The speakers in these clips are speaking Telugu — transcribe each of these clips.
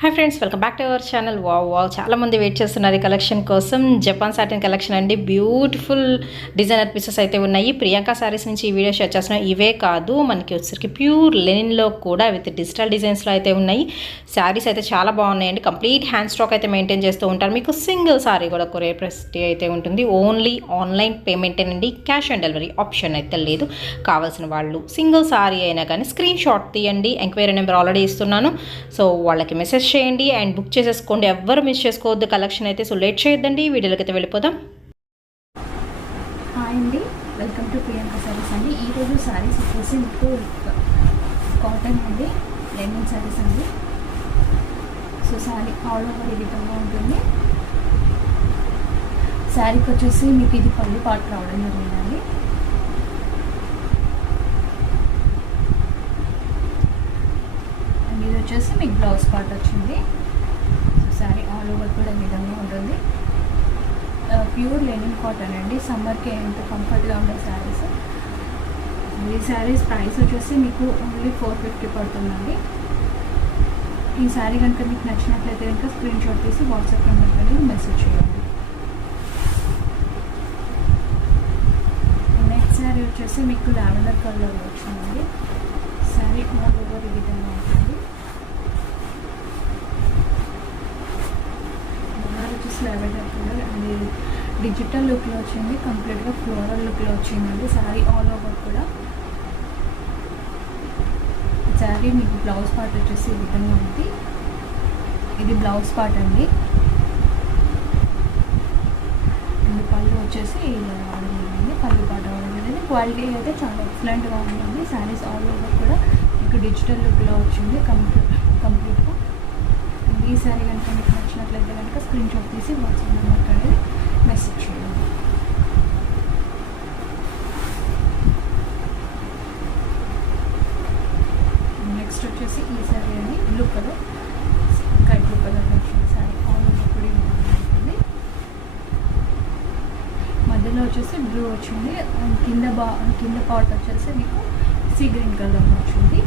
Hi friends, welcome back to our channel. Wow చాలామంది వెయిట్ చేస్తున్నారు ఈ కలెక్షన్ కోసం. జపాన్ సాటిన్ కలెక్షన్ అండి. బ్యూటిఫుల్ డిజైనర్ పీసెస్ అయితే ఉన్నాయి. ప్రియాంక శారీస్ నుంచి ఈ వీడియో షేర్ చేస్తున్నాం. ఇవే కాదు, మనకి వచ్చేసరికి ప్యూర్ లెనిన్లో కూడా విత్ డిజిటల్ డిజైన్స్లో అయితే ఉన్నాయి. శారీస్ అయితే చాలా బాగున్నాయండి. కంప్లీట్ హ్యాండ్ స్టాక్ అయితే మెయింటైన్ చేస్తూ ఉంటారు. మీకు సింగిల్ సారీ కూడా కొరియర్ ఫెసిలిటీ అయితే ఉంటుంది. ఓన్లీ ఆన్లైన్ పేమెంట్ అండి. క్యాష్ ఆన్ డెలివరీ ఆప్షన్ అయితే లేదు. కావాల్సిన వాళ్ళు సింగిల్ సారీ అయినా కానీ స్క్రీన్ షాట్ తీయండి. ఎంక్వైరీ నెంబర్ ఆల్రెడీ ఇస్తున్నాను. సో వాళ్ళకి మెసేజ్ చేయండి అండ్ బుక్ చేసేసుకోండి. ఎవ్వరు మిస్ చేసుకోవద్దు కలెక్షన్ అయితే. సో లేట్ చేయొద్దండి, వీడియోలోకి అయితే వెళ్ళిపోదాం. హాయ్ అండి, వెల్కమ్ టు ప్రియాంక సారీస్ అండి. ఈరోజు సారీస్ వచ్చేసి మీకు కాటన్ అండి, లెనిన్ సారీస్ అండి. సో సారీ ఆల్ ఓవర్ ఈ విధంగా ఉంటుంది. శారీకి వచ్చేసి మీకు ఇది పళ్ళు పాటు రావడం జరిగిందండి. ఇది వచ్చేసి మీకు బ్లౌజ్ పార్ట్ వచ్చింది. సో శారీ ఆల్ ఓవర్ కూడా ఈ విధంగా ఉంటుంది. ప్యూర్ లెనిన్ కాటన్ అండి. సమ్మర్కి ఎంత కంఫర్ట్గా ఉండే శారీస్. ఈ శారీస్ ప్రైస్ వచ్చేసి మీకు ఓన్లీ 450 పడుతుందండి. ఈ శారీ కనుక మీకు నచ్చినట్లయితే కనుక స్క్రీన్ షాట్ తీసి వాట్సాప్ నెంబర్కి మెసేజ్ చేయండి. నెక్స్ట్ శారీ వచ్చేసి మీకు లావెండర్ కలర్ వచ్చిందండి. శారీ ఆల్ ఓవర్ ఈ విధంగా ఉంటుంది. లావెండర్ కలర్ అండ్ డిజిటల్ లుక్లో వచ్చింది. కంప్లీట్గా ఫ్లోరల్ లుక్లో వచ్చిందండి. శారీ ఆల్ ఓవర్ కూడా. శారీ మీకు బ్లౌజ్ పార్ట్ వచ్చేసి ఈ విధంగా ఉంది. ఇది బ్లౌజ్ పార్ట్ అండి. అండ్ పళ్ళు వచ్చేసి ఇలా రావడం జరిగింది. పళ్ళు పార్ట్ రావడం జరిగింది. క్వాలిటీ అయితే చాలా ఎక్సలెంట్గా ఉంటుంది. శారీస్ ఆల్ ఓవర్ కూడా మీకు డిజిటల్ లుక్లో వచ్చింది కంప్లీట్గా. ఈ శారీ కనుక మీకు నచ్చినట్లయితే కనుక స్క్రీన్ షాట్ తీసి వాట్సాప్ నెంబర్కి అనేది మెసేజ్ చేయండి. నెక్స్ట్ వచ్చేసి ఈ శారీ అండి, blue colour, sky blue colour వచ్చిన శారీ ఆల్ ఓవర్ కూడా ఉంటుంది. మధ్యలో వచ్చేసి బ్లూ వచ్చింది. కింద పార్ట్ వచ్చేసి మీకు సీ గ్రీన్ కలర్ వచ్చింది.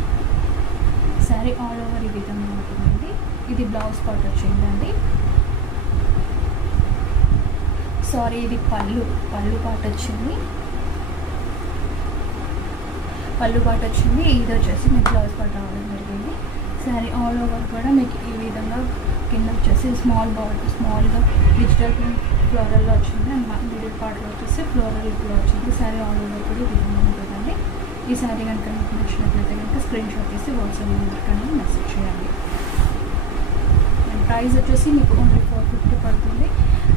శారీ ఆల్ ఓవర్ ఈ విధంగా ఉంటుందండి. ఇది బ్లౌజ్ పార్ట్ వచ్చిందండి. సారీ, ఇది పళ్ళు పార్ట్ వచ్చింది. ఇది వచ్చేసి మీకు బ్లౌజ్ పార్ట్ రావడం జరిగింది. శారీ ఆల్ ఓవర్ కూడా మీకు ఈ విధంగా కింద వచ్చేసి స్మాల్గా డిజిటల్ ఫ్లోరల్లో వచ్చింది. అండ్ మిడిల్ పార్ట్లో వచ్చేసి ఫ్లోరల్ లుక్లో వచ్చింది. శారీ ఆల్ ఓవర్ కూడా ఈ విధంగా ఉంటుందండి. ఈ శారీ కనుక మీకు నచ్చినట్లయితే కనుక స్క్రీన్ షాట్ తీసి వాట్సాప్ నెంబర్కి అనేది మెసేజ్ చేయండి. ప్రైస్ వచ్చేసి మీకు ఓన్లీ 450 పడుతుంది.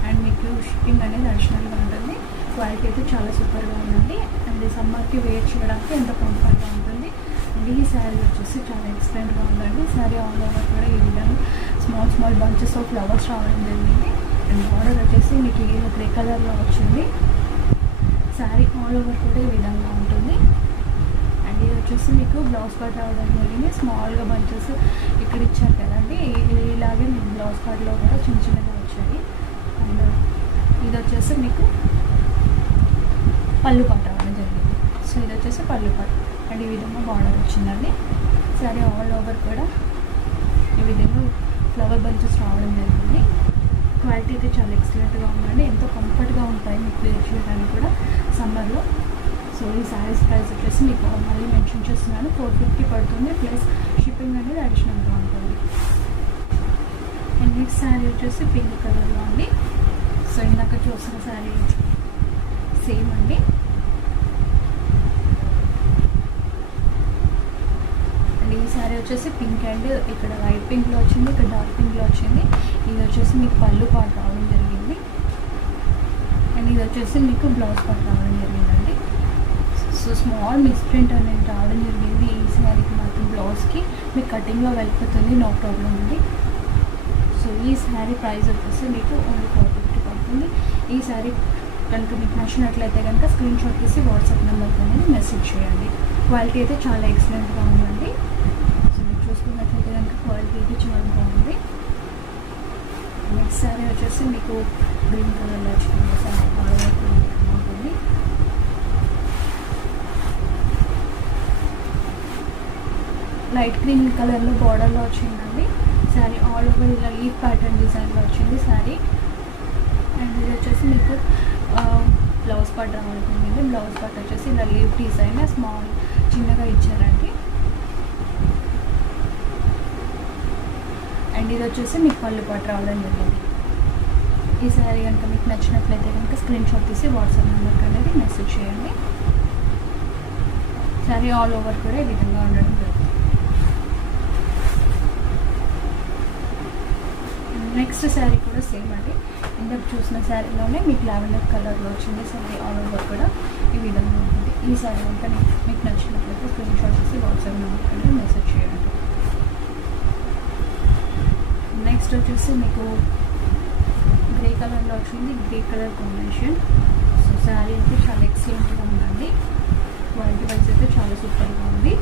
అండ్ మీకు షిప్పింగ్ అనేది అడిషనల్గా ఉంటుంది. క్వాలిటీ అయితే చాలా సూపర్గా ఉందండి. అండ్ సమ్మర్కి వేర్ చేయడానికి ఎంత కంఫర్ట్గా ఉంటుంది. అండ్ ఈ శారీ వచ్చేసి చాలా ఎక్సలెంట్గా ఉందండి. శారీ ఆల్ ఓవర్ కూడా ఈ విధంగా స్మాల్ బంచెస్ ఆఫ్ ఫ్లవర్స్ రావడం జరిగింది. అండ్ బార్డర్ వచ్చేసి మీకు ఈ గ్రే కలర్లో వచ్చింది. శారీ ఆల్ ఓవర్ కూడా ఈ విధంగా ఉంటుంది. అండ్ ఇది వచ్చేసి మీకు బ్లౌజ్ పార్ట్ రావడం జరిగింది. స్మాల్గా బంచెస్ ఇక్కడ ఇచ్చారు కదండి. ఇలాగే మీకు బ్లౌజ్ పార్ట్లో కూడా చిన్నగా వచ్చాయి. అండ్ ఇది వచ్చేసి మీకు పళ్ళు పార్ట్ రావడం జరిగింది. సో ఇది వచ్చేసి పళ్ళు పార్ట్ అండ్ ఈ విధంగా బార్డర్ వచ్చిందండి. సరే ఆల్ ఓవర్ కూడా ఈ విధంగా ఫ్లవర్ బంచెస్ రావడం జరిగింది. క్వాలిటీ అయితే చాలా ఎక్సలెంట్గా ఉందండి. ఎంతో కంఫర్ట్గా ఉంటాయి మీకు వేర్ చేయడానికి కూడా సమ్మర్లో. సో ఈ శారీస్ ప్రైస్ వచ్చేసి మీకు మళ్ళీ మెన్షన్ చేస్తున్నాను, 450 పడుతుంది. ప్లస్ షిప్పింగ్ అనేది అడిషనల్గా ఉంటుంది. అండ్ నెక్స్ట్ శారీ వచ్చేసి పింక్ కలర్లో అండి. సో ఇందాక చూసిన శారీ సేమ్ అండి. అండ్ ఈ శారీ వచ్చేసి పింక్ అండ్ ఇక్కడ లైట్ పింక్లో వచ్చింది, ఇక్కడ డార్క్ పింక్లో వచ్చింది. ఇది వచ్చేసి మీకు పళ్ళు పార్ట్ రావడం జరిగింది. అండ్ ఇది వచ్చేసి మీకు బ్లౌజ్ పార్ట్ రావడం జరిగిందండి. సో స్మాల్ మిస్ప్రింట్ అనేది రావడం జరిగింది. ఈ శారీకి మాత్రం బ్లౌజ్కి మీకు కటింగ్లో వెళ్ళిపోతుంది, నో ప్రాబ్లం అండి. సో ఈ శారీ ప్రైస్ వచ్చేసి మీకు ఓన్లీ 450 పడుతుంది. ఈ శారీ కనుక మీకు నచ్చినట్లయితే కనుక స్క్రీన్ షాట్ తీసి వాట్సాప్ నెంబర్కి అనేది మెసేజ్ చేయండి. క్వాలిటీ అయితే చాలా ఎక్సలెంట్గా ఉందండి. సో మీరు చూసుకున్నట్లయితే కనుక క్వాలిటీ అయితే చాలా బాగుంది. నెక్స్ట్ శారీ వచ్చేసి మీకు గ్రీన్ కలర్లో వచ్చింది. శారీ బాగా ఉంటుంది. లైట్ గ్రీన్ కలర్లో బార్డర్లో వచ్చిందండి. శారీ ఆల్ ఓవర్ ఇలా లీఫ్ ప్యాటర్న్ డిజైన్లో వచ్చింది శారీ. అండ్ ఇది వచ్చేసి మీకు బ్లౌజ్ పార్ట్ రావాలనుకుంటుంది. బ్లౌజ్ పార్ట్ వచ్చేసి ఇలా లీఫ్ డిజైన్ స్మాల్ చిన్నగా ఇచ్చారండి. అండ్ ఇది వచ్చేసి మీకు పళ్ళు పాటు రావడం జరిగింది. ఈ శారీ కనుక మీకు నచ్చినట్లయితే కనుక స్క్రీన్ షాట్ తీసి వాట్సాప్ నెంబర్కి అనేది మెసేజ్ చేయండి. శారీ ఆల్ ఓవర్ కూడా ఈ విధంగా ఉండడం జరుగుతుంది. నెక్స్ట్ శారీ కూడా సేమ్ అండి. ఇందాక చూసిన శారీలోనే మీకు లావెండర్ కలర్లో వచ్చింది. శారీ ఆల్ ఓవర్ కూడా ఈ విధంగా ఉంటుంది. ఈ శారీ కనుక మీకు నచ్చినట్లయితే స్క్రీన్ షాట్ తీసి వాట్సాప్ నెంబర్కి అనేది మెసేజ్ చేయండి. నెక్స్ట్ వచ్చేసి మీకు గ్రే కలర్లో వచ్చింది. Grey colour combination. So sari అయితే చాలా ఎక్సలెంట్గా ఉందండి. క్వాలిటీ వైజ్ అయితే చాలా సూపర్గా ఉంది.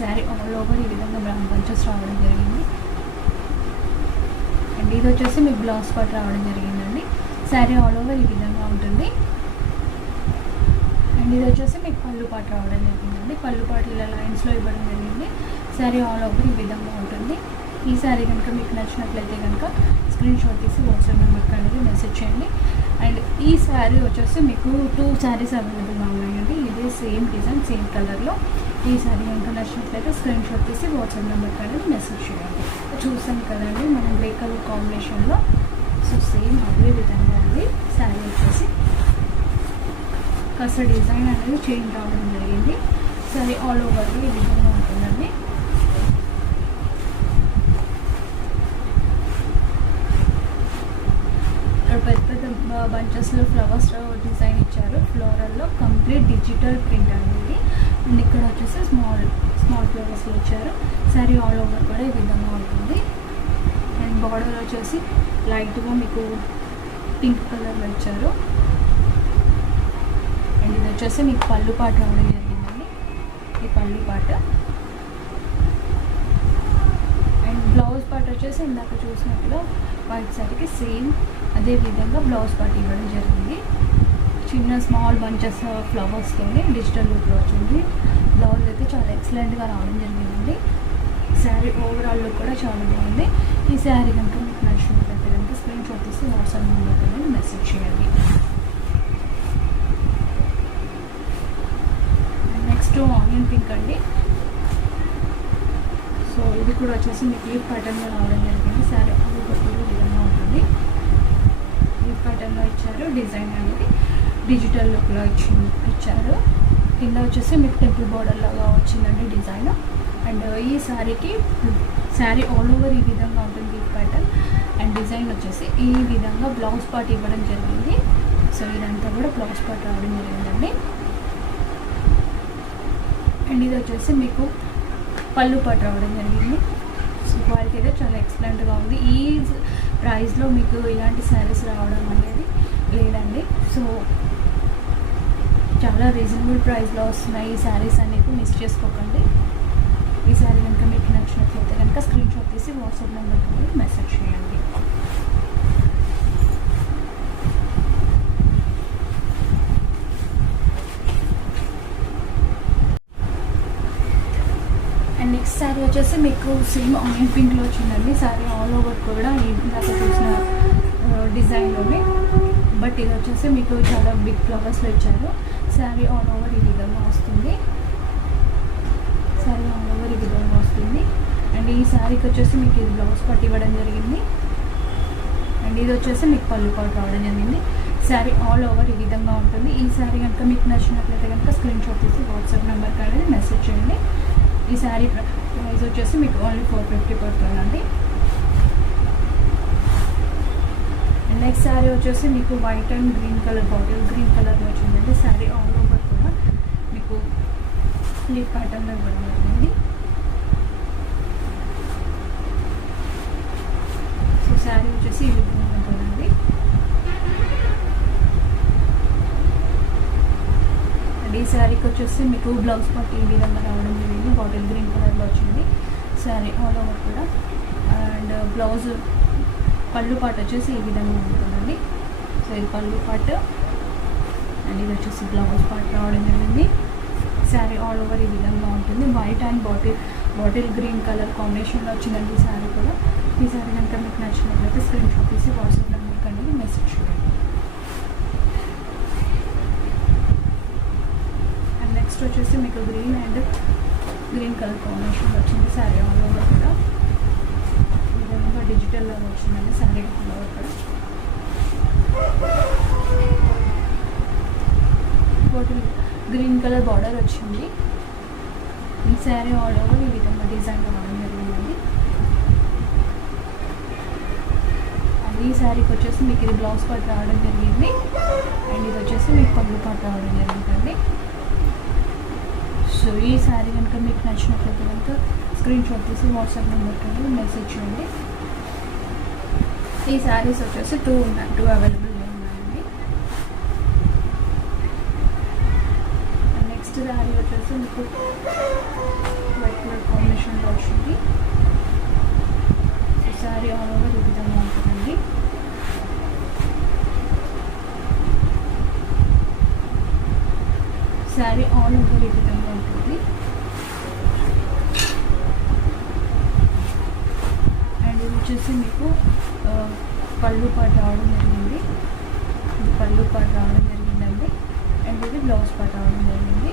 శారీ ఆల్ ఓవర్ ఈ విధంగా బ్రౌన్ బంచెస్ రావడం జరిగింది. అండ్ ఇది వచ్చేసి మీకు బ్లౌజ్ పార్ట్ రావడం జరిగిందండి. శారీ ఆల్ ఓవర్ ఈ విధంగా ఉంటుంది. అండ్ ఇది వచ్చేసి మీకు పళ్ళు పార్ట్ రావడం జరిగిందండి. పళ్ళు పార్ట్ ఇలా లైన్స్లో ఇవ్వడం జరిగింది. శారీ ఆల్ ఓవర్ ఈ విధంగా ఉంటుంది. ఈ శారీ కనుక మీకు నచ్చినట్లయితే కనుక స్క్రీన్ షాట్ తీసి వాట్సాప్ నెంబర్కి అనేది మెసేజ్ చేయండి. అండ్ ఈ శారీ వచ్చేసి మీకు 2 శారీస్ అవైలబుల్గా ఉన్నాయండి. ఇదే సేమ్ డిజైన్ సేమ్ కలర్లో. ఈ శారీ కనుక నచ్చినట్లయితే స్క్రీన్ షాట్ తీసి వాట్సాప్ నెంబర్కి అనేది మెసేజ్ చేయండి. చూసాం కదండి మనం గ్రే కలర్ కాంబినేషన్లో. సో సేమ్ అదే విధంగా ఉంది. శారీ వచ్చేసి కాస్త డిజైన్ అనేది చేంజ్ రావడం జరిగింది. శారీ ఆల్ ఓవర్ ఈ విధంగా ఉంటుందండి. పెద్ద పెద్ద బంచెస్లో ఫ్లవర్స్ డిజైన్ ఇచ్చారు. ఫ్లోరల్లో కంప్లీట్ డిజిటల్ ప్రింట్ అనేది. అండ్ ఇక్కడ వచ్చేసి స్మాల్ ఫ్లవర్స్లో ఇచ్చారు. శారీ ఆల్ ఓవర్ కూడా ఈ విధంగా ఉంటుంది. అండ్ బార్డర్ వచ్చేసి లైట్గా మీకు పింక్ కలర్లో ఇచ్చారు. అండ్ ఇది వచ్చేసి మీకు పళ్ళు పాట రావడం జరిగిందండి. ఈ పళ్ళు పాట అండ్ బ్లౌజ్ పార్ట్ వచ్చేసి ఇందాక చూసినట్టుగా వైట్ శారీకి సేమ్ అదే విధంగా బ్లౌజ్ పార్ట్ ఇవ్వడం జరిగింది. చిన్న స్మాల్ బంచెస్ ఫ్లవర్స్తోనే డిజిటల్ లుక్లో వచ్చింది. బ్లౌజ్ అయితే చాలా ఎక్సలెంట్గా రావడం జరిగిందండి. శారీ ఓవరాల్ లుక్ కూడా చాలా బాగుంది. ఈ శారీ కనుక మీకు నచ్చినట్లయితే కనుక స్క్రీన్ షాట్ తీసి వాట్సాప్ నెంబర్కి మెసేజ్ చేయండి. నెక్స్ట్ ఆనియన్ పింక్ అండి. సో ఇది కూడా వచ్చేసి మీకు లీఫ్ ప్యాటర్న్లో రావడం జరిగింది. శారీ అది కూడా విధంగా ఉంటుంది. లీఫ్ ప్యాటర్న్లో ఇచ్చారు. డిజైన్ అనేది డిజిటల్ లుక్లో ఇచ్చారు. కింద వచ్చేసి మీకు టెంపుల్ బోర్డర్ లాగా వచ్చిందండి డిజైన్. అండ్ ఈ శారీకి శారీ ఆల్ ఓవర్ ఈ విధంగా ఉంటుంది లీఫ్ ప్యాటర్న్. అండ్ డిజైన్ వచ్చేసి ఈ విధంగా బ్లౌజ్ పార్ట్ ఇవ్వడం జరిగింది. సో ఇదంతా కూడా బ్లౌజ్ పార్ట్ రావడం జరిగిందండి. అండ్ ఇది వచ్చేసి మీకు పళ్ళు పాటు రావడం జరిగింది. సో క్వాలిటీ అయితే చాలా ఎక్సలెంట్గా ఉంది. ఈ ప్రైస్లో మీకు ఇలాంటి శారీస్ రావడం అనేది లేదండి. సో చాలా రీజనబుల్ ప్రైస్లో వస్తున్నాయి ఈ శారీస్ అనేది. మిస్ చేసుకోకండి. ఈ శారీ కనుక మీకు నచ్చినట్లయితే కనుక స్క్రీన్ షాట్ తీసి వాట్సాప్ నెంబర్కి మెసేజ్ చేయండి. అండ్ నెక్స్ట్ శారీ వచ్చేసి మీకు సేమ్ ఆనియన్ పింక్లో వచ్చిందండి. శారీ ఆల్ ఓవర్ కూడా ఇందాక చూసిన డిజైన్లోనే. బట్ ఇది వచ్చేసి మీకు చాలా బిగ్ ఫ్లవర్స్లో ఇచ్చారు. శారీ ఆల్ ఓవర్ ఈ విధంగా వస్తుంది. శారీ ఆల్ ఓవర్ ఈ విధంగా వస్తుంది. అండ్ ఈ శారీకి వచ్చేసి మీకు ఇది బ్లౌజ్ పార్ట్ ఇవ్వడం జరిగింది. అండ్ ఇది వచ్చేసి మీకు పళ్ళు పార్ట్ రావడం జరిగింది. శారీ ఆల్ ఓవర్ ఈ విధంగా ఉంటుంది. ఈ శారీ కనుక మీకు నచ్చినట్లయితే కనుక స్క్రీన్ షాట్ తీసి వాట్సాప్ నెంబర్కి అనేది మెసేజ్ చేయండి. ఈ శారీ ప్రైస్ వచ్చేసి మీకు ఓన్లీ 450 పడుతుందండి. నెక్స్ట్ శారీ వచ్చేసి మీకు white and green colour bottle green కలర్లో వచ్చిందండి. శారీ ఆల్ ఓవర్ కూడా మీకు లీఫ్ ప్యాటర్న్లో ఇవ్వడం జరిగింది. సో శారీ వచ్చేసి ఈ విధంగా ఉంటుందండి. అండ్ ఈ శారీకి వచ్చేసి మీకు బ్లౌజ్ పార్ట్ ఈ విధంగా రావడం జరిగింది. బాటిల్ గ్రీన్ కలర్లో వచ్చింది శారీ ఆల్ ఓవర్ కూడా. అండ్ బ్లౌజ్ పళ్ళు పార్ట్ వచ్చేసి ఈ విధంగా ఉంటుందండి. సో ఇది పళ్ళు పార్ట్. అండ్ ఇది వచ్చేసి బ్లౌజ్ పార్ట్ రావడం జరిగింది. శారీ ఆల్ ఓవర్ ఈ విధంగా ఉంటుంది. White and bottle green colour కాంబినేషన్లో వచ్చిందండి శారీ కూడా. ఈ శారీ కనుక కనుక మీకు నచ్చినట్లయితే స్క్రీన్ షాట్ తీసి వాట్సాప్ నెంబర్కి అనేది మెసేజ్ చేయండి. అండ్ నెక్స్ట్ వచ్చేసి మీకు గ్రీన్ కలర్ కాంబినేషన్ వచ్చింది శారీ ఆల్ ఓవర్ కూడా. ఈ విధంగా డిజిటల్ లాగా వచ్చిందండి శారీ ఆల్ ఓవర్ కూడా. గ్రీన్ కలర్ బార్డర్ వచ్చింది. ఈ శారీ ఆల్ ఓవర్ ఈ విధంగా డిజైన్ రావడం జరిగింది. అండ్ ఈ శారీకి వచ్చేసి మీకు ఇది బ్లౌజ్ పార్ట్ రావడం జరిగింది. అండ్ ఇది వచ్చేసి మీకు పళ్ళు పార్ట్ రావడం జరిగిందండి. సో ఈ శారీ కనుక మీకు నచ్చినట్లయితే కనుక స్క్రీన్ షాట్ తీసి వాట్సాప్ నెంబర్కి అనేది మెసేజ్ చేయండి. ఈ శారీస్ వచ్చేసి 2 అవైలబుల్ ఉన్నాయండి. నెక్స్ట్ శారీ వచ్చేసి మీకు వైట్ కలర్ కాంబినేషన్లో వచ్చింది. శారీ ఆల్ ఓవర్ ఈ విధంగా ఉంటుందండి. శారీ ఆల్ ఓవర్ ఈ విధంగా ఉంటుంది. అండ్ ఇది వచ్చేసి మీకు పళ్ళు పార్ట్ రావడం జరిగింది. ఇది పళ్ళు పార్ట్ రావడం జరిగిందండి. అండ్ ఇది బ్లౌజ్ పార్ట్ రావడం జరిగింది.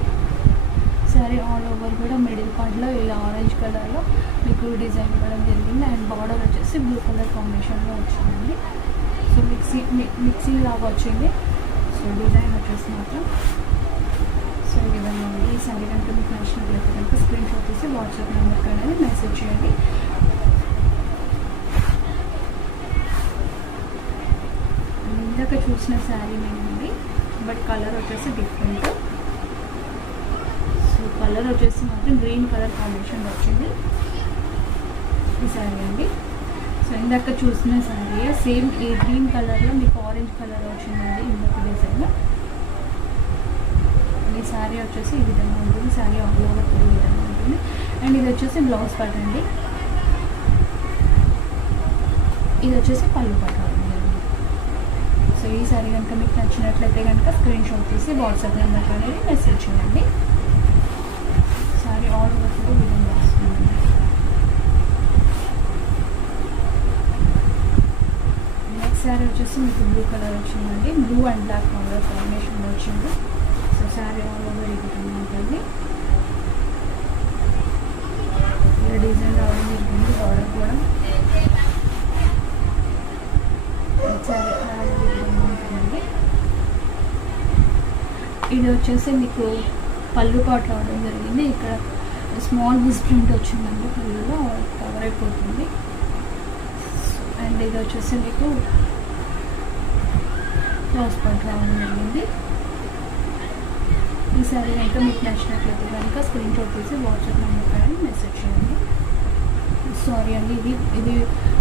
శారీ ఆల్ ఓవర్ కూడా మిడిల్ పార్ట్లో ఇలా ఆరెంజ్ కలర్లో మీకు డిజైన్ ఇవ్వడం జరిగింది. అండ్ బార్డర్ వచ్చేసి బ్లూ కలర్ కాంబినేషన్లో వచ్చిందండి. సో మిక్సింగ్ లాగా వచ్చింది. సో డిజైన్ వచ్చేసి మాత్రం సో ఈ విధంగా ఉంది. ఈ శారీ కనుక మీకు నచ్చినట్లయితే కనుక స్క్రీన్ షాట్ తీసి వాట్సాప్ నెంబర్కి అనేది మెసేజ్ చేయండి. ఇందాక చూసిన శారీ ఉంది, బట్ కలర్ వచ్చేసి డిఫరెంట్. సో కలర్ వచ్చేసి మాత్రం గ్రీన్ కలర్ కాంబినేషన్ వచ్చింది ఈ శారీ అండి. సో ఇందాక చూసిన శారీ సేమ్ ఈ గ్రీన్ కలర్లో మీకు ఆరెంజ్ కలర్ వచ్చిందండి ఇందాక డిజైన్. ఈ శారీ వచ్చేసి ఈ విధంగా ఉంటుంది. శారీ ఆల్ ఓవర్ ఈ విధంగా ఉంటుంది. అండ్ ఇది వచ్చేసి బ్లౌజ్ పార్ట్ అండి. ఇది వచ్చేసి పళ్ళు పార్ట్ అవుతుంది. సో ఈ శారీ కనుక మీకు నచ్చినట్లయితే కనుక స్క్రీన్ షాట్ తీసి వాట్సాప్ నెంబర్కి అనేది మెసేజ్ చేయండి. శారీ ఆల్ ఓవర్ కూడా ఈ విధంగా వస్తుంది. నెక్స్ట్ శారీ వచ్చేసి మీకు బ్లూ కలర్ వచ్చిందండి. బ్లూ అండ్ బ్లాక్ కలర్ కాంబినేషన్లో వచ్చింది. సో శారీ ఆల్ ఓవర్ ఈ విధంగా ఉంటుంది. ఇలా డిజైన్ రావడం జరిగింది. బార్డర్ కూడా శారీ ఆల్ ఓవర్ ఈ విధంగా ఉంటుందండి. ఇది వచ్చేసి మీకు పళ్ళు పాటు రావడం జరిగింది. ఇక్కడ స్మాల్ బిస్ ప్రింట్ వచ్చిందండి. పళ్ళులో కవర్ అయిపోతుంది. అండ్ ఇది వచ్చేసి మీకు బ్లౌజ్ పార్ట్ రావడం జరిగింది. ఈ శారీ కనుక మీకు నచ్చినట్లయితే కనుక స్క్రీన్ షాట్ తీసి వాట్సాప్ నెంబర్ పైన మెసేజ్ చేయండి. సారీ అండి, ఇది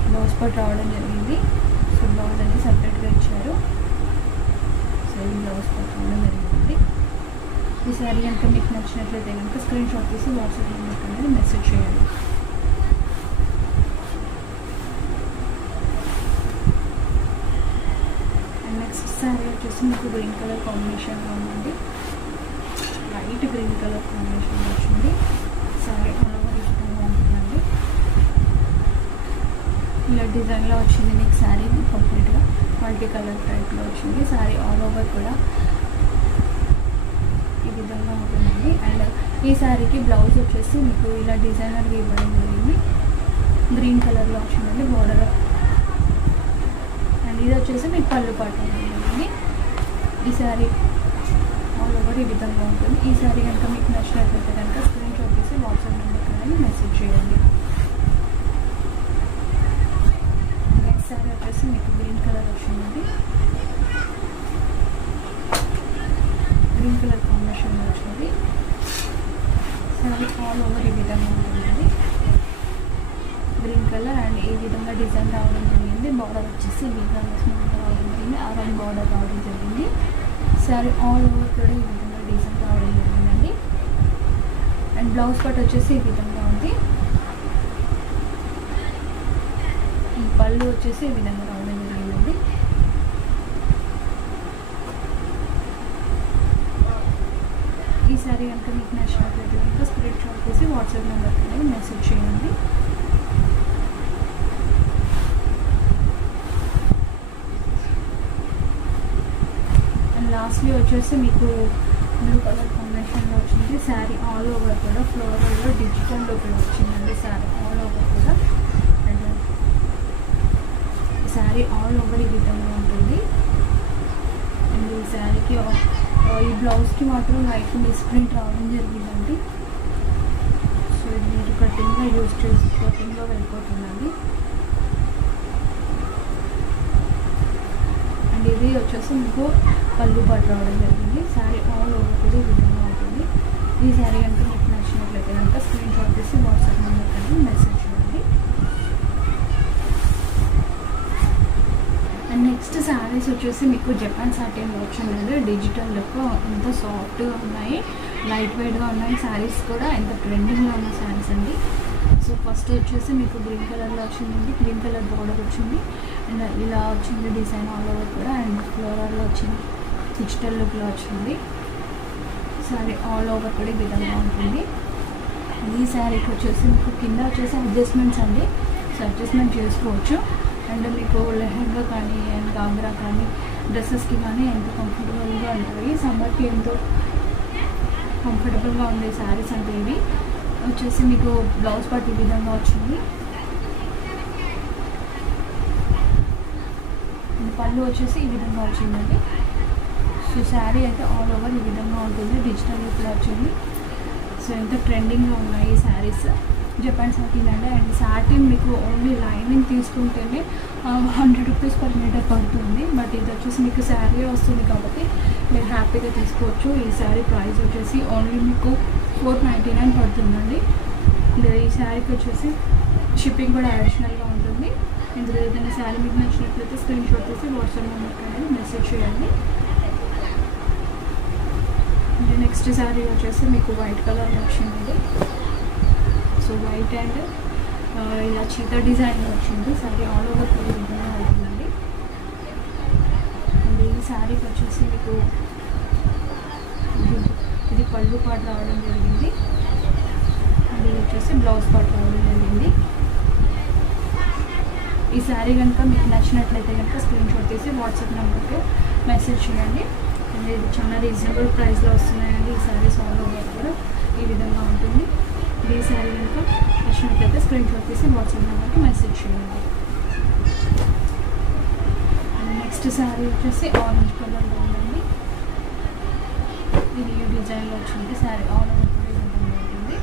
బ్లౌజ్ పార్ట్ రావడం జరిగింది. సో బ్లౌజ్ అనేది సపరేట్గా ఇచ్చారు. సో ఈ బ్లౌజ్ పార్ట్ రావడం జరిగింది. ఈ శారీ కనుక మీకు నచ్చినట్లయితే కనుక స్క్రీన్ షాట్ తీసి వాట్సాప్ నెంబర్ అనేది మెసేజ్ చేయండి. అండ్ నెక్స్ట్ శారీ వచ్చేసి మీకు గ్రీన్ కలర్ కాంబినేషన్లో ఉందండి. లైట్ గ్రీన్ కలర్ కాంబినేషన్ వచ్చింది. శారీ ఆల్ ఓవర్ ఈ విధంగా ఉంటుందండి. ఇలా డిజైన్లో వచ్చింది మీకు శారీ కంప్లీట్గా మల్టీ కలర్ టైప్లో వచ్చింది. శారీ ఆల్ ఓవర్ కూడా ఈ విధంగా ఉంటుందండి. అండ్ ఈ శారీకి బ్లౌజ్ వచ్చేసి మీకు ఇలా డిజైనర్గా ఇవ్వడం జరిగింది. గ్రీన్ కలర్లో వచ్చిందండి బోర్డర్. అండ్ ఇది వచ్చేసి మీకు పళ్ళు పాటు జరిగింది. ఈ శారీ ఆల్ ఓవర్ ఈ విధంగా ఉంటుంది. ఈ శారీ కనుక మీకు నచ్చినట్లయితే కనుక స్క్రీన్ షాట్ తీసి వాట్సాప్ నెంబర్కి అనేది మెసేజ్ చేయండి. నెక్స్ట్ శారీ వచ్చేసి మీకు గ్రీన్ కలర్ వచ్చిందండి. గ్రీన్ కలర్ కాంబినేషన్లో వచ్చింది. శారీ ఆల్ ఓవర్ ఈ విధంగా ఉంటుందండి. గ్రీన్ కలర్ అండ్ ఈ విధంగా డిజైన్ రావడం జరిగింది. బార్డర్ వచ్చేసి ఈ విధంగా స్మాల్ రావడం జరిగింది. ఆరెంజ్ బార్డర్ రావడం జరిగింది. శారీ ఆల్ ఓవర్ కూడా ఈ విధంగా డిజైన్ రావడం జరిగిందండి. అండ్ బ్లౌజ్ పార్ట్ వచ్చేసి ఈ విధంగా ఉంది. ఈ పళ్ళు వచ్చేసి ఈ విధంగా రావడం జరిగిందండి. ఈ శారీ కనుక మీకు నచ్చినట్లయితే కనుక స్క్రీన్ షాట్ తీసి వాట్సాప్ నెంబర్కి అనేది మెసేజ్ చేయండి. లాస్ట్లీ వచ్చేసి మీకు బ్లూ కలర్ కాంబినేషన్లో వచ్చింది. శారీ ఆల్ ఓవర్ కూడా ఫ్లోరల్లో డిజిటల్లో కూడా వచ్చిందండి. శారీ ఆల్ ఓవర్ కూడా అండ్ శారీ ఆల్ ఓవర్ ఈ విధంగా ఉంటుంది. అండ్ ఈ శారీకి ఈ బ్లౌజ్కి మాత్రం లైట్ మిస్ ప్రింట్ రావడం జరిగిందండి. సో ఇది మీరు కటింగ్గా యూజ్ చేసి కటింగ్లో వెళ్ళిపోతుందండి. అండ్ ఇది వచ్చేసి మీకు పళ్ళు పాటు రావడం జరిగింది. శారీ ఆల్ ఓవర్ కూడా ఈ విధంగా ఉంటుంది. ఈ శారీ కనుక మీకు నచ్చినట్లయితే కనుక స్క్రీన్ షాట్ తీసి వాట్సాప్ నెంబర్ కానీ మెసేజ్ చేయండి. అండ్ నెక్స్ట్ శారీస్ వచ్చేసి మీకు జపాన్ సాటిన్ వచ్చిందండి. డిజిటల్ లుక్ ఎంత సాఫ్ట్గా ఉన్నాయి, లైట్ వెయిట్గా ఉన్నాయి. శారీస్ కూడా ఎంత ట్రెండింగ్లో ఉన్న శారీస్ అండి. సో ఫస్ట్ వచ్చేసి మీకు గ్రీన్ కలర్లో వచ్చిందండి. గ్రీన్ కలర్ బార్డర్ వచ్చింది అండ్ ఇలా వచ్చింది డిజైన్ ఆల్ ఓవర్ కూడా. అండ్ ఫ్లోరల్లో వచ్చింది, డిజిటల్ లుక్లో వచ్చింది. శారీ ఆల్ ఓవర్ కూడా ఈ విధంగా ఉంటుంది. ఈ శారీకి వచ్చేసి మీకు కింద వచ్చేసి అడ్జస్ట్మెంట్స్ అండి. సో అడ్జస్ట్మెంట్ చేసుకోవచ్చు. అండ్ మీకు లెహంగా కానీ అండ్ గాగ్రా కానీ డ్రెస్సెస్కి కానీ ఎంత కంఫర్టబుల్గా ఉంటాయి. సమ్మర్కి ఎంతో కంఫర్టబుల్గా ఉండే శారీస్ అంటే ఇవి. వచ్చేసి మీకు బ్లౌజ్ పార్ట్ ఈ విధంగా వచ్చింది. పళ్ళు వచ్చేసి ఈ విధంగా వచ్చిందండి. సో శారీ అయితే ఆల్ ఓవర్ ఈ విధంగా ఉంటుంది. డిజిటల్ కూడా వచ్చింది. సో ఎంత ట్రెండింగ్గా ఉన్నాయి ఈ శారీస్. జపాన్ సాటిన్ అండి. అండ్ సాటిన్ మీకు ఓన్లీ లైనింగ్ తీసుకుంటేనే 100 రూపీస్ పర్ మీటర్ పడుతుంది. బట్ ఇది వచ్చేసి మీకు శారీ వస్తుంది కాబట్టి మీరు హ్యాపీగా తీసుకోవచ్చు. ఈ శారీ ప్రైస్ వచ్చేసి ఓన్లీ మీకు 499 పడుతుందండి. ఈ శారీకి వచ్చేసి షిప్పింగ్ కూడా అడిషనల్గా ఉంటుంది. ఇందులో ఏదైనా శారీ మీకు నచ్చినట్లయితే స్క్రీన్ షాట్ తీసి వాట్సాప్ నెంబర్కి అనేది మెసేజ్ చేయండి. నెక్స్ట్ శారీ వచ్చేసి మీకు వైట్ కలర్ వచ్చింది. సో వైట్ అండ్ ఇలా చీతా డిజైన్ వచ్చింది. శారీ ఆల్ ఓవర్ కూడా విధంగా అవుతుందండి. అండ్ ఈ శారీకి వచ్చేసి మీకు ఇది పళ్ళు పాటు రావడం జరిగింది. అండ్ ఇది వచ్చేసి బ్లౌజ్ పాటు రావడం జరిగింది. ఈ శారీ కనుక మీకు నచ్చినట్లయితే కనుక స్క్రీన్ షాట్ తీసి వాట్సాప్ నెంబర్కి మెసేజ్ చేయండి. అండ్ ఇది చాలా రీజనబుల్ ప్రైస్లో వస్తున్నాయండి. ఈ శారీస్ ఆల్ ఓవర్ కూడా ఈ విధంగా ఉంటుంది. ఈ శారీ కనుక నచ్చినట్లయితే స్క్రీన్ షాట్ తీసి వాట్సాప్ నెంబర్కి మెసేజ్ చేయండి. అండ్ నెక్స్ట్ శారీ వచ్చేసి ఆరెంజ్ కలర్లో ఉందండి. ఇది డిజైన్లో వచ్చింది. శారీ ఆల్ ఓవర్ కూడా ఈ విధంగా ఉంటుంది.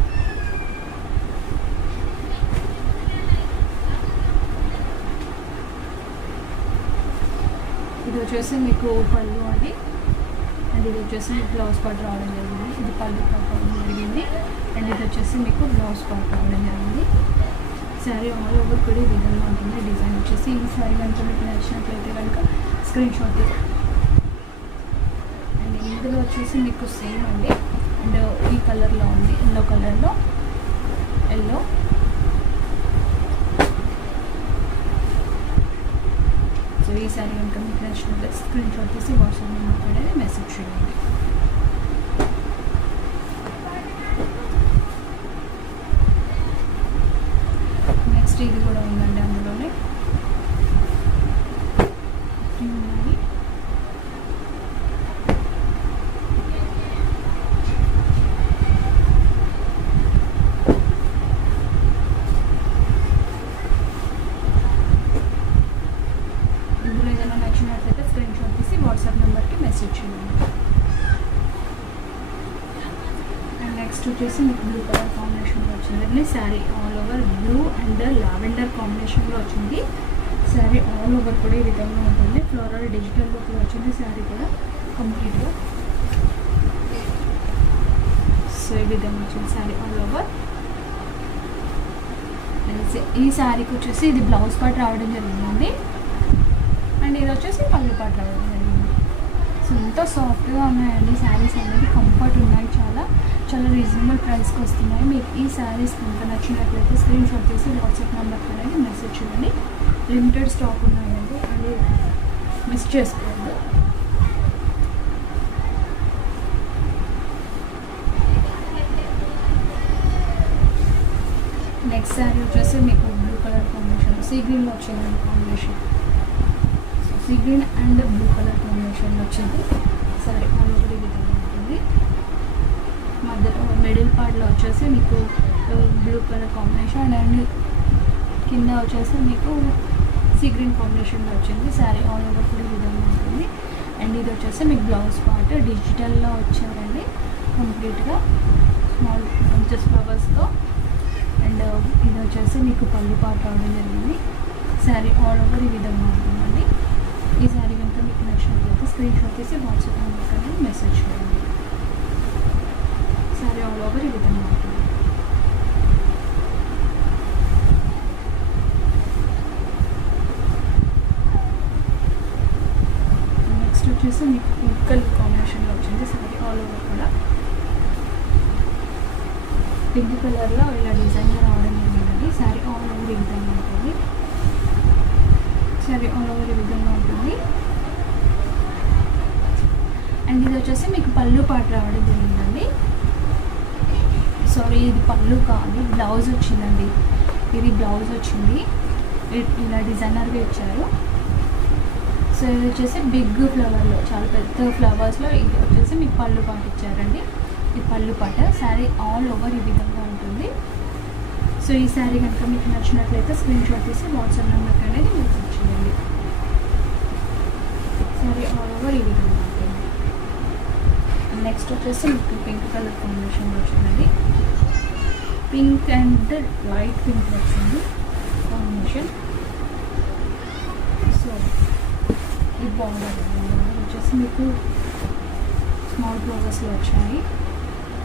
ఇది వచ్చేసి మీకు పళ్ళు అండి. అండ్ ఇది వచ్చేసి మీకు బ్లౌజ్ పార్ట్ రావడం జరిగింది. ఇది పళ్ళు పార్ట్ రావడం జరిగింది. అండ్ ఇది వచ్చేసి మీకు బ్లౌజ్ పార్ట్ రావడం జరిగింది. శారీ ఆల్ ఓవర్ కూడా ఈ విధంగా ఉంటుంది. డిజైన్ వచ్చేసి ఈ శారీ కనుక మీకు నచ్చినట్లయితే కనుక స్క్రీన్ షాట్. అండ్ ఇందులో వచ్చేసి మీకు సేమ్ అండి. అండ్ ఈ కలర్లో ఉంది, ఎల్లో కలర్లో ఎల్లో. సో ఈ శారీ కనుక మీకు నచ్చినట్లయితే స్క్రీన్ షాట్ తీసి వాట్సాప్ నెంబర్ అనేది మెసేజ్ చేయండి. నెక్స్ట్ ఇది కూడా ఉందండి. అందులోనే ఉన్నాయి. ఇందులో ఏదైనా నచ్చినట్లయితే స్క్రీన్ షాట్ తీసి వాట్సాప్ నెంబర్కి మెసేజ్ చేయండి. అండ్ నెక్స్ట్ వచ్చేసి మీకు బ్లూ కలర్ కాంబినేషన్లో వచ్చిందండి. Sari all over blue and lavender కాంబినేషన్లో వచ్చింది. శారీ ఆల్ ఓవర్ కూడా ఈ విధంగా ఉంటుంది. ఫ్లోరల్ డిజిటల్ లుక్లో వచ్చింది శారీ కూడా కంప్లీట్గా. సో ఈ విధంగా వచ్చింది శారీ ఆల్ ఓవర్. ఈ శారీకి వచ్చేసి ఇది బ్లౌజ్ పార్ట్ రావడం జరిగిందండి. అండ్ ఇది వచ్చేసి పళ్ళు పాటు రావడం జరిగింది. సో ఎంతో సాఫ్ట్గా ఉన్నాయండి శారీస్ అనేది. కంఫర్ట్ ఉన్నాయి. చాలా చాలా రీజనబుల్ ప్రైస్కి వస్తున్నాయి. మీకు ఈ శారీస్ కనుక నచ్చినట్లయితే స్క్రీన్ షాట్ చేసి వాట్సాప్ నెంబర్కి అనేది మెసేజ్ చేయండి. లిమిటెడ్ స్టాక్ ఉన్నాయండి. అండ్ మిస్ చేసుకోవద్దు. నెక్స్ట్ శారీ వచ్చేసి మీకు బ్లూ కలర్ కాంబినేషన్, సీ గ్రీన్లో వచ్చిందండి combination. Sea green and blue colour కాంబినేషన్లో వచ్చింది. శారీ ఆల్ ఓవర్ ఈ విధంగా ఉంటుంది. మధ్యలో మిడిల్ పార్ట్లో వచ్చేసి మీకు బ్లూ కలర్ కాంబినేషన్ అండ్ కింద వచ్చేసి మీకు సీ గ్రీన్ కాంబినేషన్లో వచ్చింది. శారీ ఆల్ ఓవర్ కూడా ఈ విధంగా ఉంటుంది. అండ్ ఇది వచ్చేసి మీకు బ్లౌజ్ పార్ట్ డిజిటల్లో వచ్చారండి కంప్లీట్గా స్మాల్ బంచెస్ ఫ్లవర్స్తో. అండ్ ఇది వచ్చేసి మీకు పళ్ళు పార్ట్ రావడం జరిగింది. శారీ ఆల్ ఓవర్ ఈ విధంగా ఉంటుందండి. ఈ శారీ కనుక మీకు నచ్చినట్లయితే స్క్రీన్ షాట్ తీసి వాట్సాప్ నెంబర్ కానీ మెసేజ్ చేయండి. శారీ ఆల్ ఓవర్ ఈ విధంగా ఉంటుంది. నెక్స్ట్ వచ్చేసి మీకు పింక్ కలర్ కాంబినేషన్లో వచ్చింది. శారీ ఆల్ ఓవర్ కూడా పింక్ కలర్లో ఇలా డిజైన్గా రావడం జరిగిందండి. శారీ ఆల్ ఓవర్ ఈ విధంగా ఉంటుంది. శారీ ఆల్ ఓవర్ ఈ విధంగా ఉంటుంది. అండ్ ఇది వచ్చేసి మీకు పళ్ళు పాటు రావడం జరిగిందండి. సారీ, ఇది పళ్ళు కాదు, బ్లౌజ్ వచ్చిందండి. ఇది బ్లౌజ్ వచ్చింది, ఇలా డిజైనర్గా ఇచ్చారు. సో ఇది వచ్చేసి బిగ్ ఫ్లవర్లో, చాలా పెద్ద ఫ్లవర్స్లో ఇది వచ్చేసి మీకు పళ్ళు పాటు ఇచ్చారండి. ఈ పళ్ళు పాట శారీ ఆల్ ఓవర్ ఈ విధంగా ఉంటుంది. సో ఈ శారీ కనుక మీకు నచ్చినట్లయితే స్క్రీన్ షాట్ తీసి వాట్సాప్ నెంబర్కి అనేది మెసేజ్ చేయండి. శారీ ఆల్ ఓవర్ ఈ విధంగా ఉంటుంది. నెక్స్ట్ వచ్చేసి మీకు పింక్ కలర్ కాంబినేషన్లో వచ్చిందండి. పింక్ అండ్ లైట్ పింక్ వచ్చింది కాంబినేషన్. సో ఇది బాగుంటుంది. వచ్చేసి మీకు స్మాల్ ఫ్లవర్స్లో వచ్చాయి.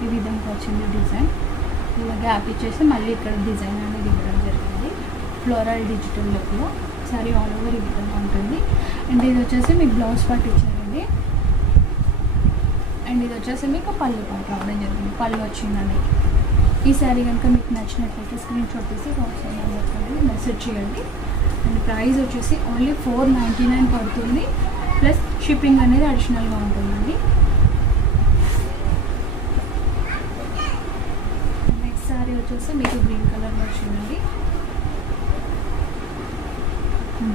ఈ విధంగా వచ్చింది డిజైన్. ఇలా గ్యాప్ ఇచ్చేసి మళ్ళీ ఇక్కడ డిజైన్ అనేది ఇవ్వడం జరిగింది ఫ్లోరల్ డిజిటల్ లుక్లో. శారీ ఆల్ ఓవర్ ఈ విధంగా ఉంటుంది. అండ్ ఇది వచ్చేసి మీకు బ్లౌజ్ పార్ట్ ఇచ్చారండి. అండ్ ఇది వచ్చేసి మీకు పళ్ళు పార్ట్ రావడం జరిగింది, పళ్ళు వచ్చిందండి. ఈ శారీ కనుక మీకు నచ్చినట్లయితే స్క్రీన్ షాట్ తీసి వాట్సాప్ నెంబర్కి అనేది మెసేజ్ చేయండి. అండ్ ప్రైస్ వచ్చేసి ఓన్లీ 499 పడుతుంది, ప్లస్ షిప్పింగ్ అనేది అడిషనల్గా ఉంటుందండి. నెక్స్ట్ శారీ వచ్చేసి మీకు గ్రీన్ కలర్లో వచ్చిందండి.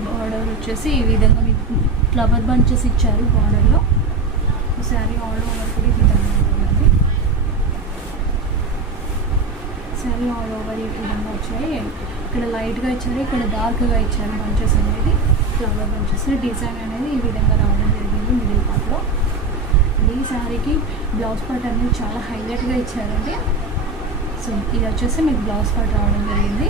బార్డర్ వచ్చేసి ఈ విధంగా మీకు ఫ్లవర్ బంచెస్ ఇచ్చారు బార్డర్లో. ఈ శారీ ఆల్ ఓవర్ కూడా ఈ విధంగా ఉంటుందండి. శారీ ఆల్ ఓవర్ ఈ విధంగా వచ్చాయి. ఇక్కడ లైట్గా ఇచ్చారు, ఇక్కడ డార్క్గా ఇచ్చారు బంచెస్ అనేది, ఫ్లవర్ బంచెస్. డిజైన్ అనేది ఈ విధంగా రావడం జరిగింది మిడిల్ పార్ట్లో. ఈ శారీకి బ్లౌజ్ పార్ట్ అనేది చాలా హైలైట్గా ఇచ్చారండి. సో ఇది వచ్చేసి మీకు బ్లౌజ్ పార్ట్ రావడం జరిగింది.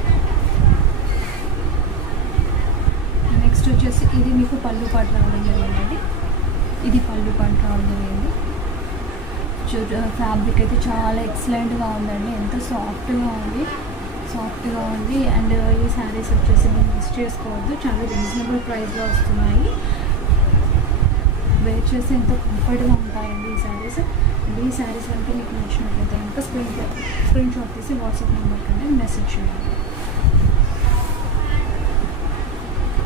నెక్స్ట్ వచ్చేసి ఇది మీకు పళ్ళు పార్ట్ రావడం జరిగిందండి. ఇది పళ్ళు పార్ట్ రావడం జరిగింది. ఫ్యాబ్రిక్ అయితే చాలా ఎక్సలెంట్గా ఉందండి, ఎంత సాఫ్ట్గా ఉంది. అండ్ ఈ శారీస్ వచ్చేసి మీరు మిస్ చేసుకోవద్దు, చాలా రీజనబుల్ ప్రైస్లో వస్తున్నాయి. వేర్ చేసి ఎంతో కంఫర్ట్గా ఉంటాయండి ఈ శారీస్. అండ్ ఈ శారీస్ కనుక మీకు నచ్చినట్లయితే కనుక స్క్రీన్ షాట్ తీసి వాట్సాప్ నెంబర్కి అనేది మెసేజ్ చేయండి.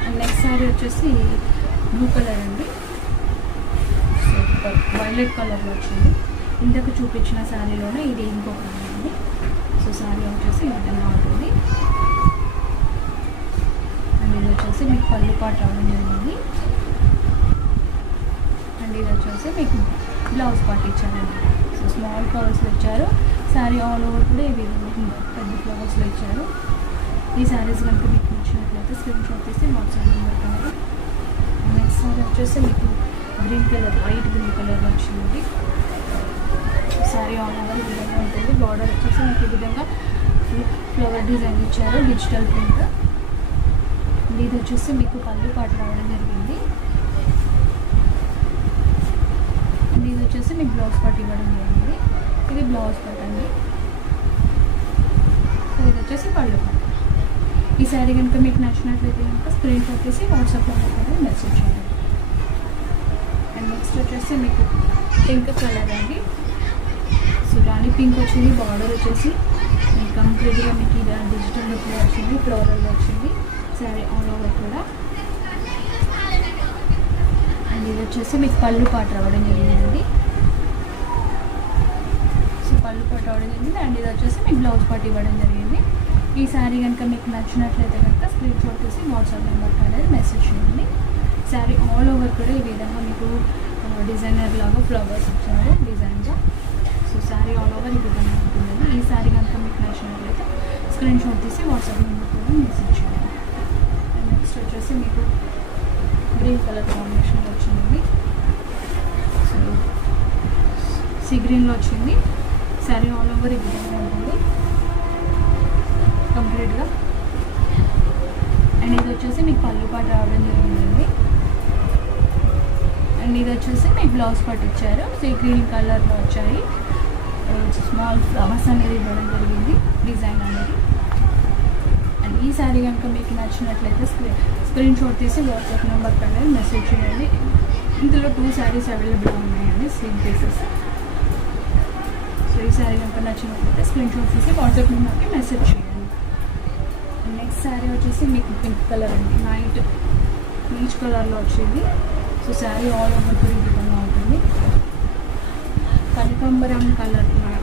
అండ్ నెక్స్ట్ శారీ వచ్చేసి బ్లూ కలర్ అండి, వైలెట్ కలర్లో వచ్చింది. ఇంతకు చూపించిన శారీలోనే ఇది ఇంకొక కలర్ అండి. సో శారీ వచ్చేసి ఈ విధంగా ఉంటుంది. అండ్ ఇది వచ్చేసి మీకు పళ్ళు పాటు రావడం జరిగింది. అండ్ ఇది వచ్చేసి మీకు బ్లౌజ్ పార్ట్ ఇచ్చారండి. సో స్మాల్ ఫ్లవర్స్లో ఇచ్చారు. శారీ ఆల్ ఓవర్ కూడా ఈ విధంగా పెద్ద ఫ్లవర్స్లో ఇచ్చారు. ఈ శారీస్ కనుక మీకు నచ్చినట్లయితే స్క్రీన్ షాట్ తీసి వాట్సాప్ నెంబర్ కావాలి. నెక్స్ట్ శారీ వచ్చేసి మీకు గ్రీన్ కలర్, లైట్ గ్రీన్ కలర్లో వచ్చింది. శారీ ఆల్ ఓవర్ ఈ విధంగా ఉంటుంది. బార్డర్ వచ్చేసి మీకు ఈ విధంగా ఫ్లవర్ డిజైన్ ఇచ్చారు, డిజిటల్ ప్రింట్. ఇది వచ్చేసి మీకు పళ్ళు పాటు రావడం జరిగింది. ఇది వచ్చేసి మీకు బ్లౌజ్ పార్ట్ ఇవ్వడం జరిగింది. ఇది బ్లౌజ్ పార్ట్ అండి. ఇది వచ్చేసి పళ్ళు పార్ట్. ఈ శారీ కనుక మీకు నచ్చినట్లయితే కనుక స్క్రీన్ షాట్ తీసి వాట్సాప్ నెంబర్ అనేది మెసేజ్ చేయండి. అండ్ నెక్స్ట్ వచ్చేసి మీకు పింక్ కలర్ అండి. సో రాణి పింక్ వచ్చింది. బార్డర్ వచ్చేసి కంప్లీట్గా మీకు ఇది డిజిటల్ లుక్లో వచ్చింది, ఫ్లోరల్లో వచ్చింది. శారీ ఆల్ ఓవర్ కూడా. అండ్ ఇది వచ్చేసి మీకు పళ్ళు పాటు రావడం జరిగిందండి. సో పళ్ళు పాటు రావడం జరిగింది. అండ్ ఇది వచ్చేసి మీకు బ్లౌజ్ పాటు ఇవ్వడం జరిగింది. ఈ శారీ కనుక మీకు నచ్చినట్లయితే కనుక స్క్రీన్ షాట్ తీసి వాట్సాప్ నెంబర్కి అనేది మెసేజ్ చేయండి. శారీ ఆల్ ఓవర్ కూడా ఈ విధంగా మీకు డిజైనర్ లాగా ఫ్లవర్స్ ఇచ్చారు డిజైన్గా. సో శారీ ఆల్ ఓవర్ ఈ విధంగా ఉంటుందండి. ఈ శారీ కనుక మీకు నచ్చినట్లయితే స్క్రీన్ షాట్ తీసి వాట్సాప్ నెంబర్ కూడా మెసేజ్ చేయండి. అండ్ నెక్స్ట్ వచ్చేసి మీకు గ్రీన్ కలర్ కాంబినేషన్లో వచ్చింది. సో సీ గ్రీన్లో వచ్చింది. శారీ ఆల్ ఓవర్ ఈ విధంగా ఉంటుంది కంప్లీట్గా. అండ్ ఇది వచ్చేసి మీకు పళ్ళు పాటు రావడం జరిగిందండి. అండ్ ఇది వచ్చేసి మీకు బ్లౌజ్ పాటు ఇచ్చారు. సీ గ్రీన్ కలర్లో వచ్చాయి. స్మాల్ ఫ్లవర్స్ అనేది ఇవ్వడం జరిగింది డిజైన్ అనేది. అండ్ ఈ శారీ కనుక మీకు నచ్చినట్లయితే స్క్రీన్ షాట్ తీసి వాట్సాప్ నెంబర్ పైన మెసేజ్ చేయండి. ఇందులో 2 శారీస్ అవైలబుల్ ఉన్నాయండి సేమ్ పీసెస్. సో ఈ శారీ కనుక నచ్చినట్లయితే స్క్రీన్ షాట్ తీసి వాట్సాప్ నెంబర్కి మెసేజ్ చేయండి. నెక్స్ట్ శారీ వచ్చేసి మీకు పింక్ కలర్ అండి. నైట్ పీచ్ కలర్లో వచ్చింది. సో శారీ ఆల్ ఓవర్ ఈ విధంగా ఉంటుంది. కనకాంబరం కలర్ లాగా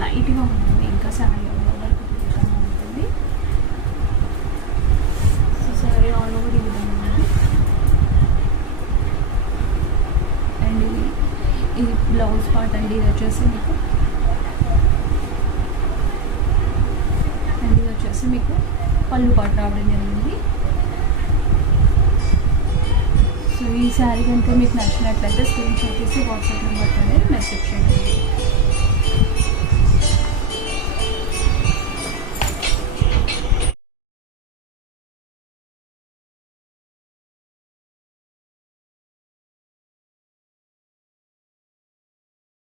లైట్గా ఉంటుంది. ఇంకా శారీ ఆల్ ఓవర్ ఈ విధంగా ఉంటుంది. సో శారీ ఆల్ ఓవర్ ఈ విధంగా ఉంది. అండ్ ఇది బ్లౌజ్ పార్ట్ అండి. ఇది వచ్చేసి మీకు మీకు పళ్ళు పాటు రావడం జరిగింది. సో ఈ శారీ కనుక మీకు నచ్చినట్లయితే స్క్రీన్ షాట్ తీసి వాట్సాప్ నెంబర్ అనేది మెసేజ్ చేయండి.